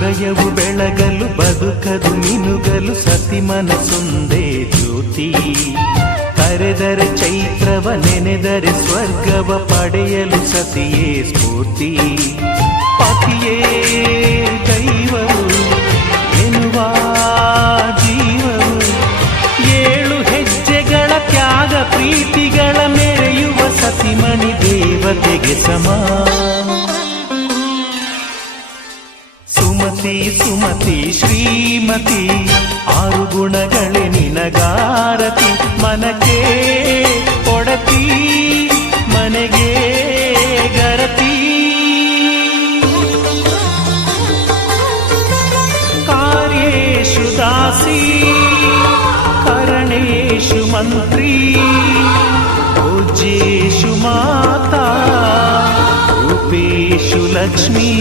ಹೃದಯವು ಬೆಳಗಲು ಬದುಕದು ಮಿನುಗಲು ಸತಿ ಮನಸೊಂದೇ ಜ್ಯೋತಿ. ಕರೆದರೆ ಚೈತ್ರವ ನೆನೆದರೆ ಸ್ವರ್ಗವ ಪಡೆಯಲು ಸತಿಯೇ ಸ್ಫೂರ್ತಿ. ಪತಿಯೇ ದೈವವು ಎನ್ನುವ ಜೀವವು, 7 ಹೆಜ್ಜೆಗಳ ತ್ಯಾಗ ಪ್ರೀತಿಗಳ ಮೆರೆಯುವ ಸತಿಮಣಿ ದೇವತೆಗೆ ಸಮ. ಸುಮತಿ ಸುಮತಿ ಶ್ರೀಮತಿ 6 ಗುಣಗಳೇ ನಿನಗಾರತಿ. ಮನಕ್ಕೆ ಕೊಡತಿ ಮನೆಗೆ ಗರತಿ. ಕಾರ್ಯೇಷು ದಾಸಿ ಕರಣೇಷು ಮಂತ್ರಿ. ಭೋಜ್ಯೇಷು ಮಾತಾ ರೂಪೇಷು ಲಕ್ಷ್ಮೀ.